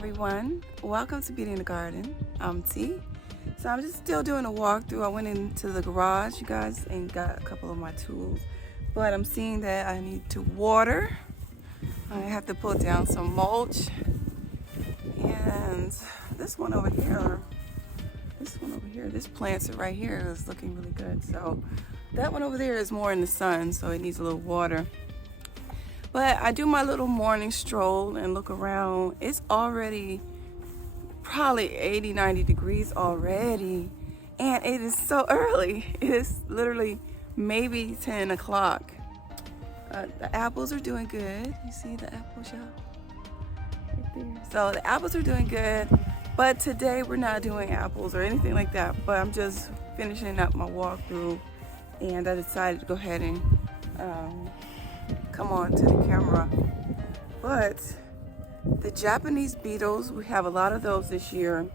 everyone, welcome to Beauty in the Garden. I'm T. So I'm just still doing a walkthrough. I went into the garage, you guys, and got a couple of my tools, but I'm seeing that I need to water. I have to put down some mulch, and this one over here, this plant right here is looking really good. So that one over there is more in the sun, so it needs a little water. But I do my little morning stroll and look around. It's already probably 80-90 degrees already, and it is so early. It is literally maybe 10 o'clock. The apples are doing good. You see the apples, y'all? Right there. So the apples are doing good, but today we're not doing apples or anything like that, but I'm just finishing up my walkthrough, and I decided to go ahead and come on to the camera. But the Japanese beetles, we have a lot of those this year,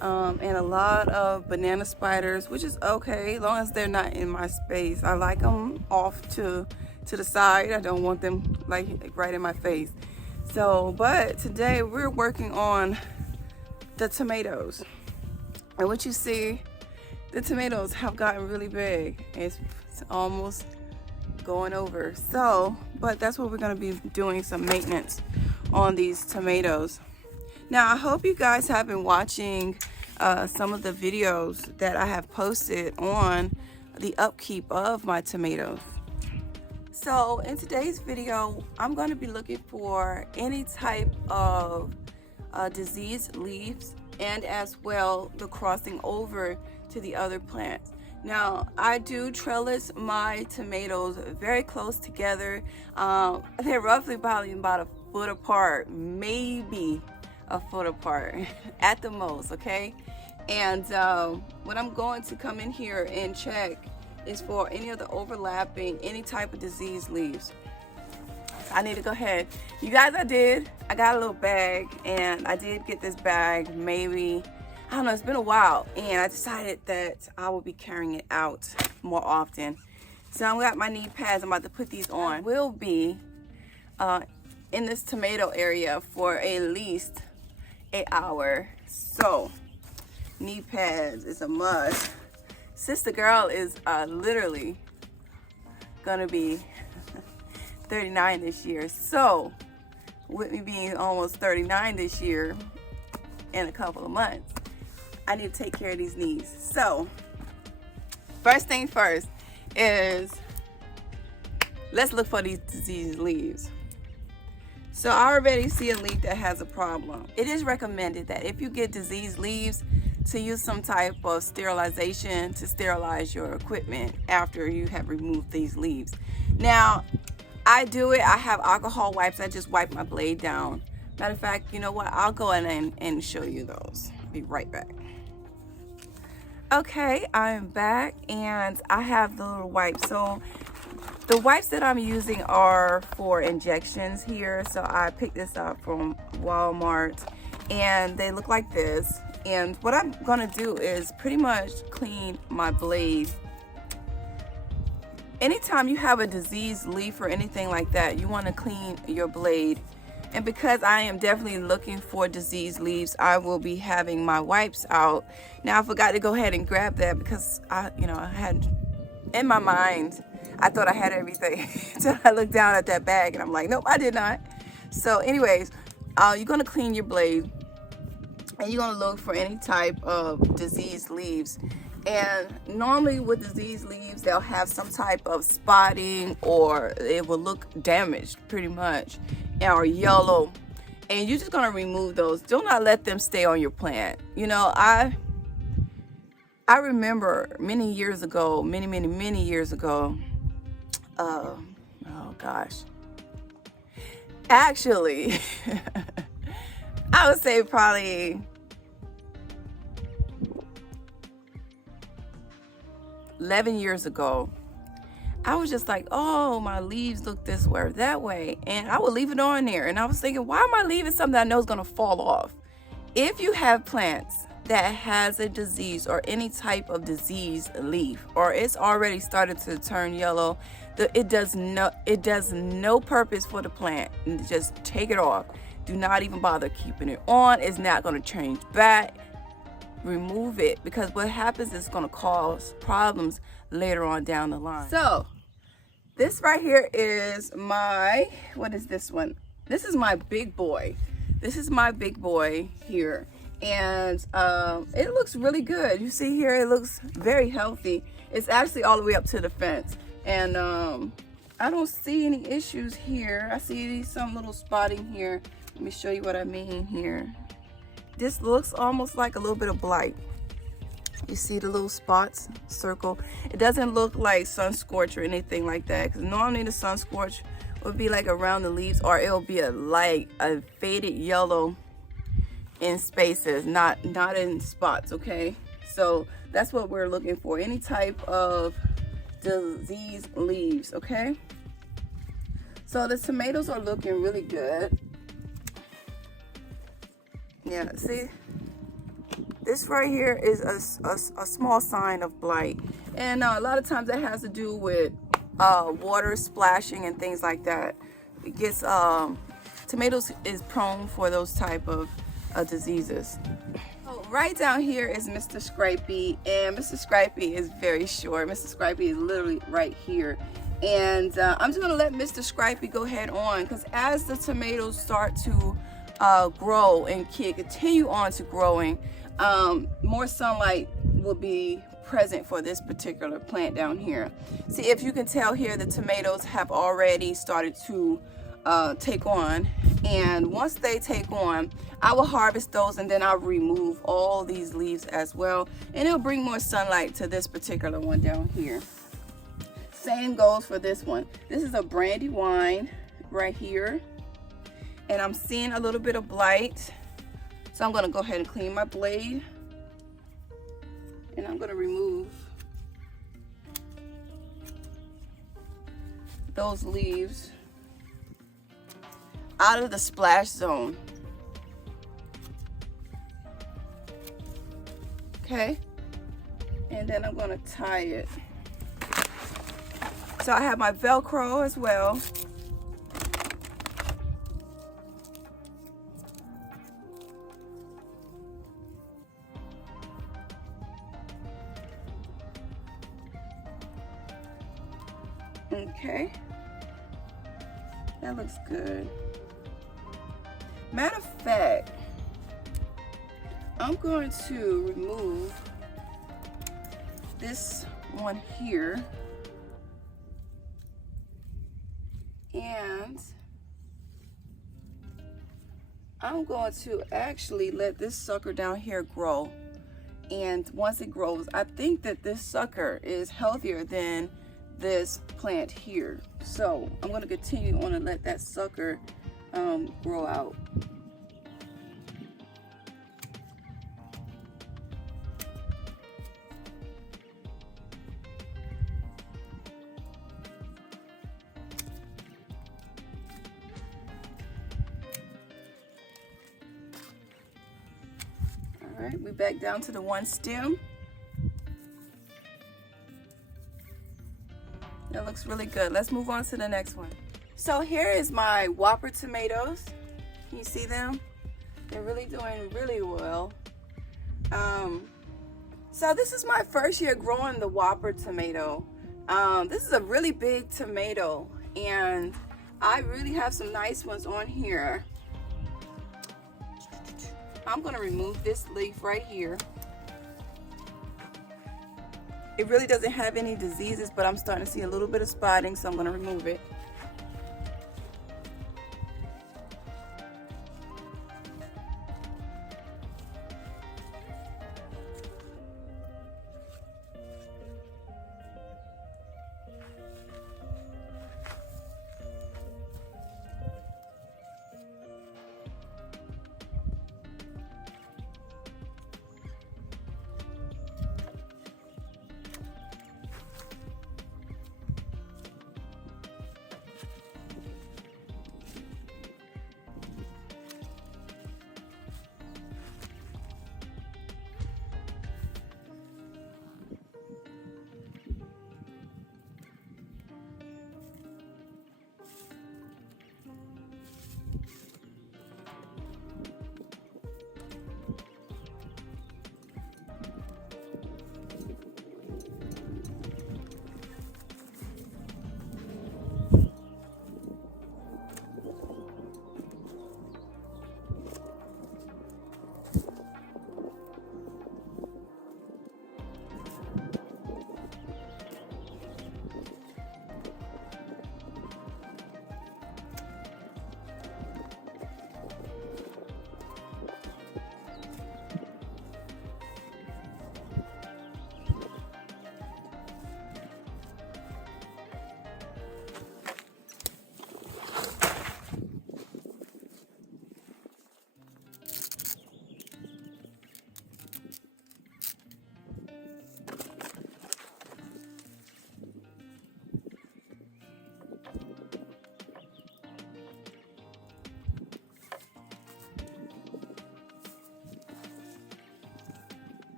and a lot of banana spiders, which is okay as long as they're not in my space. I like them off to the side. I don't want them like right in my face. So, but today we're working on the tomatoes, and what you see, the tomatoes have gotten really big. It's almost going over. So, but that's what we're going to be doing, some maintenance on these tomatoes. Now, I hope you guys have been watching some of the videos that I have posted on the upkeep of my tomatoes. So in today's video, I'm going to be looking for any type of diseased leaves, and as well the crossing over to the other plants. Now, I do trellis my tomatoes very close together. They're roughly probably about a foot apart, maybe a foot apart at the most, okay? And what I'm going to come in here and check is for any of the overlapping, any type of diseased leaves. So I need to go ahead. You guys, I got a little bag, and I did get this bag maybe, I don't know, it's been a while, and I decided that I will be carrying it out more often. So I've got my knee pads. I'm about to put these on. I will be in this tomato area for at least an hour. So knee pads is a must. Sister girl is literally gonna be 39 this year. So with me being almost 39 this year in a couple of months, I need to take care of these knees. So first thing first is let's look for these diseased leaves. So I already see a leaf that has a problem. It is recommended that if you get diseased leaves, to use some type of sterilization to sterilize your equipment after you have removed these leaves. Now, I do it. I have alcohol wipes. I just wipe my blade down. Matter of fact, you know what? I'll go in and show you those. Be right back. Okay, I'm back, and I have the little wipes. So the wipes that I'm using are for injections here. So I picked this up from Walmart, and they look like this. And what I'm gonna do is pretty much clean my blade. Anytime you have a diseased leaf or anything like that, you want to clean your blade. And because I am definitely looking for diseased leaves, I will be having my wipes out. Now, I forgot to go ahead and grab that because I had in my mind, I thought I had everything. So I looked down at that bag and I'm like, nope, I did not. So anyways, you're gonna clean your blade, and you're gonna look for any type of diseased leaves. And normally with diseased leaves, they'll have some type of spotting, or it will look damaged pretty much, or yellow. And you're just gonna remove those. Do not let them stay on your plant. You know, I remember many years ago, many years ago, oh gosh, actually, I would say probably 11 years ago, I was just like, oh, my leaves look this way or that way, and I would leave it on there. And I was thinking, why am I leaving something that I know is going to fall off? If you have plants that has a disease or any type of diseased leaf, or it's already started to turn yellow, it does no purpose for the plant. Just take it off. Do not even bother keeping it on. It's not going to change back. Remove it, because what happens is going to cause problems later on down the line. So this right here is my, what is this one? This is my big boy. This is my big boy here. And it looks really good. You see here, it looks very healthy. It's actually all the way up to the fence. And I don't see any issues here. I see some little spotting here. Let me show you what I mean here. This looks almost like a little bit of blight. You see the little spots, circle. It doesn't look like sun scorch or anything like that, because normally the sun scorch would be like around the leaves, or it'll be a faded yellow in spaces, not in spots. Okay, so that's what we're looking for, any type of diseased leaves. Okay, so the tomatoes are looking really good. Yeah, see, this right here is a small sign of blight, and a lot of times that has to do with water splashing and things like that. It gets tomatoes is prone for those type of diseases. So right down here is Mr. Scrapey, and Mr. Scrapey is very short. Mr. Scrapey is literally right here, and I'm just gonna let Mr. Scrapey go head on, because as the tomatoes start to grow and continue on to growing, more sunlight will be present for this particular plant down here. See, if you can tell here, the tomatoes have already started to take on, and once they take on, I will harvest those, and then I'll remove all these leaves as well, and it'll bring more sunlight to this particular one down here. Same goes for this one. This is a Brandywine right here, and I'm seeing a little bit of blight, so I'm going to go ahead and clean my blade, and I'm going to remove those leaves out of the splash zone. Okay, and then I'm going to tie it. So I have my Velcro as well. Okay, that looks good. Matter of fact, I'm going to remove this one here, and I'm going to actually let this sucker down here grow. And once it grows, I think that this sucker is healthier than this plant here, so I'm going to continue on and let that sucker grow out. All right, we're back down to the one stem. That looks really good. Let's move on to the next one. So here is my Whopper tomatoes. Can you see them? They're really doing really well. So this is my first year growing the Whopper tomato. This is a really big tomato, and I really have some nice ones on here. I'm gonna remove this leaf right here. It really doesn't have any diseases, but I'm starting to see a little bit of spotting, so I'm going to remove it.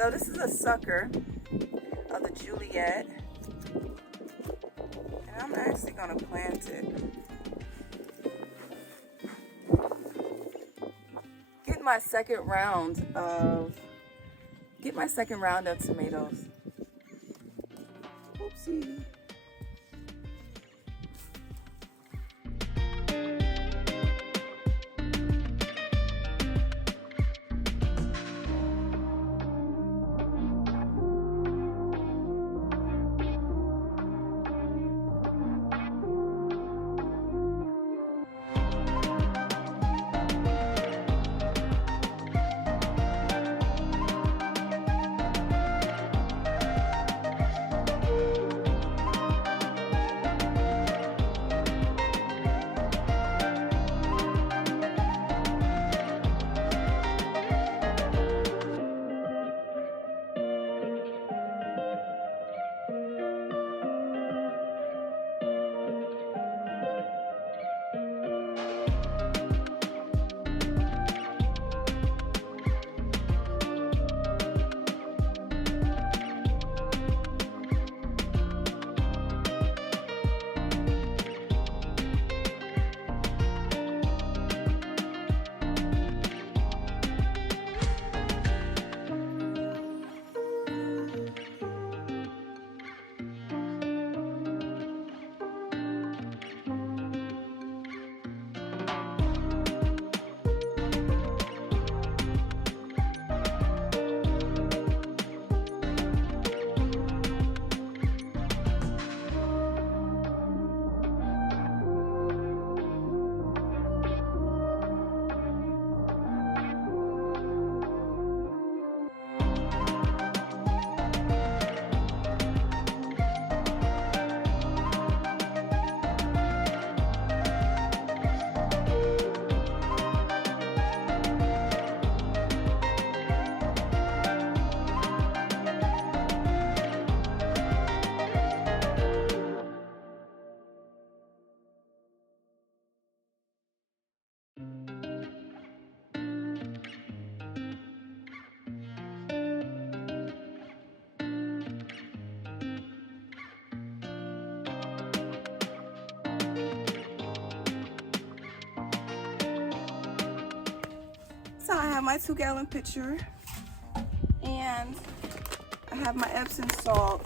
So this is a sucker of the Juliet, and I'm actually gonna plant it. Get my second round of tomatoes. Oopsie. So I have my 2-gallon pitcher, and I have my Epsom salt,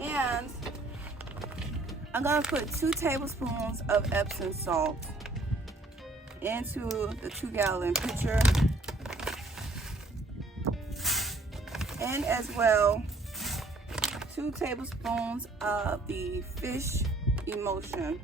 and I'm gonna put 2 tablespoons of Epsom salt into the 2-gallon pitcher, and as well 2 tablespoons of the fish emulsion.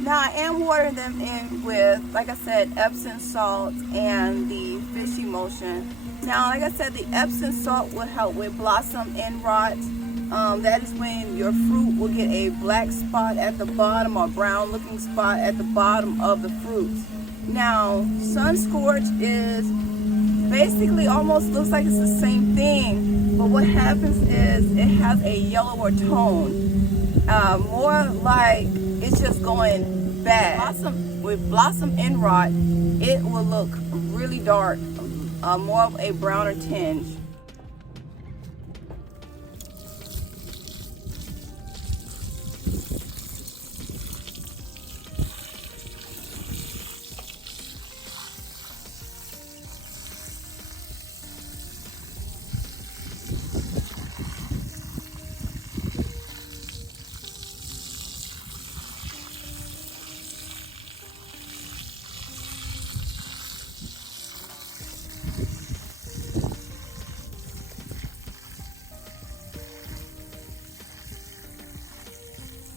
Now I am watering them in with, like I said, Epsom salt and the fish emulsion. Now, like I said, the Epsom salt will help with blossom end rot. That is when your fruit will get a black spot at the bottom or brown looking spot at the bottom of the fruit. Now, sun scorch is basically almost looks like it's the same thing, but what happens is it has a yellower tone, more like it's just going bad. With blossom end rot, it will look really dark, more of a browner tinge.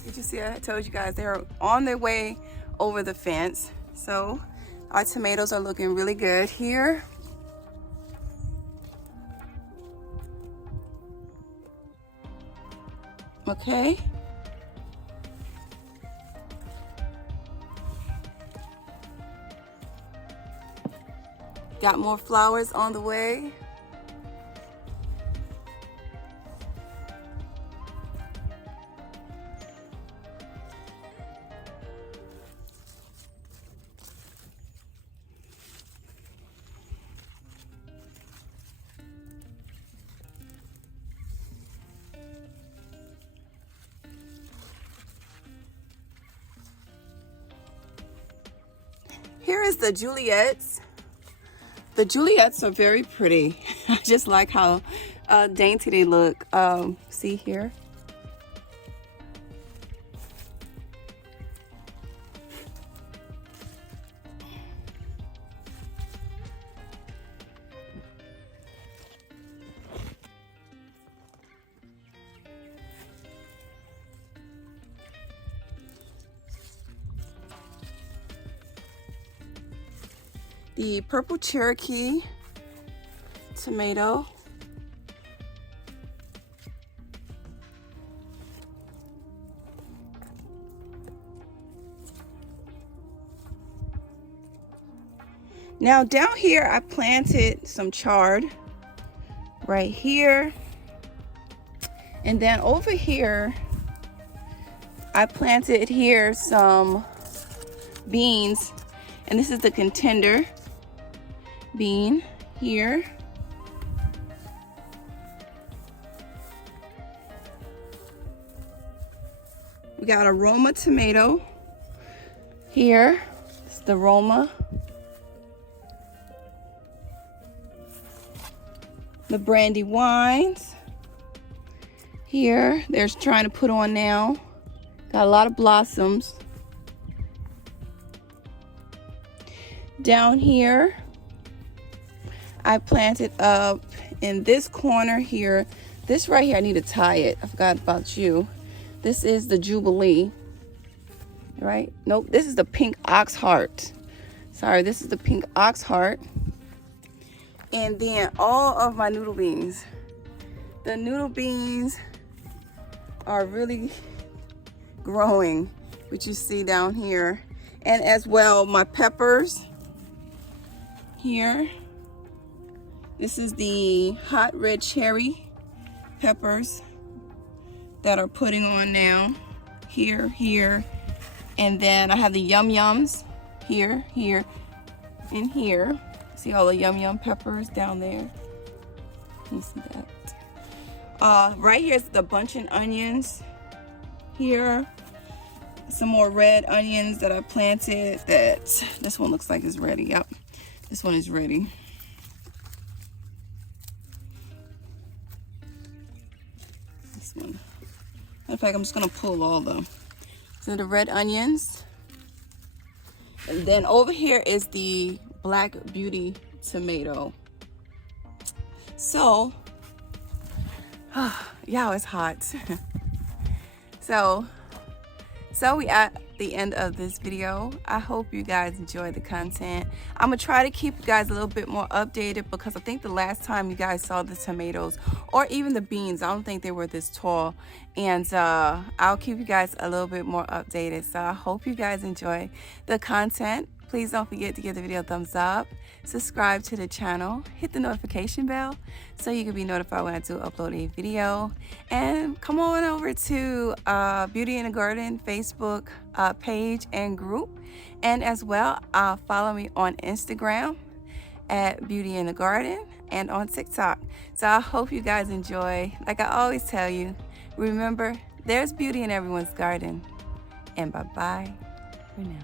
Did you see? I told you guys they're on their way over the fence. So our tomatoes are looking really good here. Okay. Got more flowers on the way. here is the Juliets. The Juliets are very pretty. I just like how dainty they look. See here? The purple Cherokee tomato. Now down here I planted some chard right here, and then over here I planted here some beans, and this is the contender bean here. We got a Roma tomato here. It's the Roma. The brandy wines here. They're trying to put on now. Got a lot of blossoms. Down here, I planted up in this corner here. This right here, I need to tie it. I forgot about you. This is the Jubilee, right? Nope, this is the pink ox heart. Sorry, this is the pink ox heart. And then all of my noodle beans. The noodle beans are really growing, which you see down here. And as well, my peppers here. This is the hot red cherry peppers that are putting on now. Here, here. And then I have the yum yums here, here, and here. See all the yum yum peppers down there? You see that? Right here's the buncheon onions. Here, some more red onions that I planted. That this one looks like it's ready. Yep, this one is ready. This one. In fact, I'm just gonna pull all them. So the red onions, and then over here is the black Beautee tomato. So, y'all, it's hot. So we at the end of this video. I hope you guys enjoyed the content. I'm gonna try to keep you guys a little bit more updated, because I think the last time you guys saw the tomatoes or even the beans, I don't think they were this tall. And I'll keep you guys a little bit more updated. So I hope you guys enjoy the content. Please don't forget to give the video a thumbs up, subscribe to the channel, hit the notification bell so you can be notified when I do upload a video. And come on over to Beauty in the Garden Facebook page and group. And as well, follow me on Instagram at Beauty in the Garden and on TikTok. So I hope you guys enjoy. Like I always tell you, remember, there's beauty in everyone's garden. And bye-bye for now.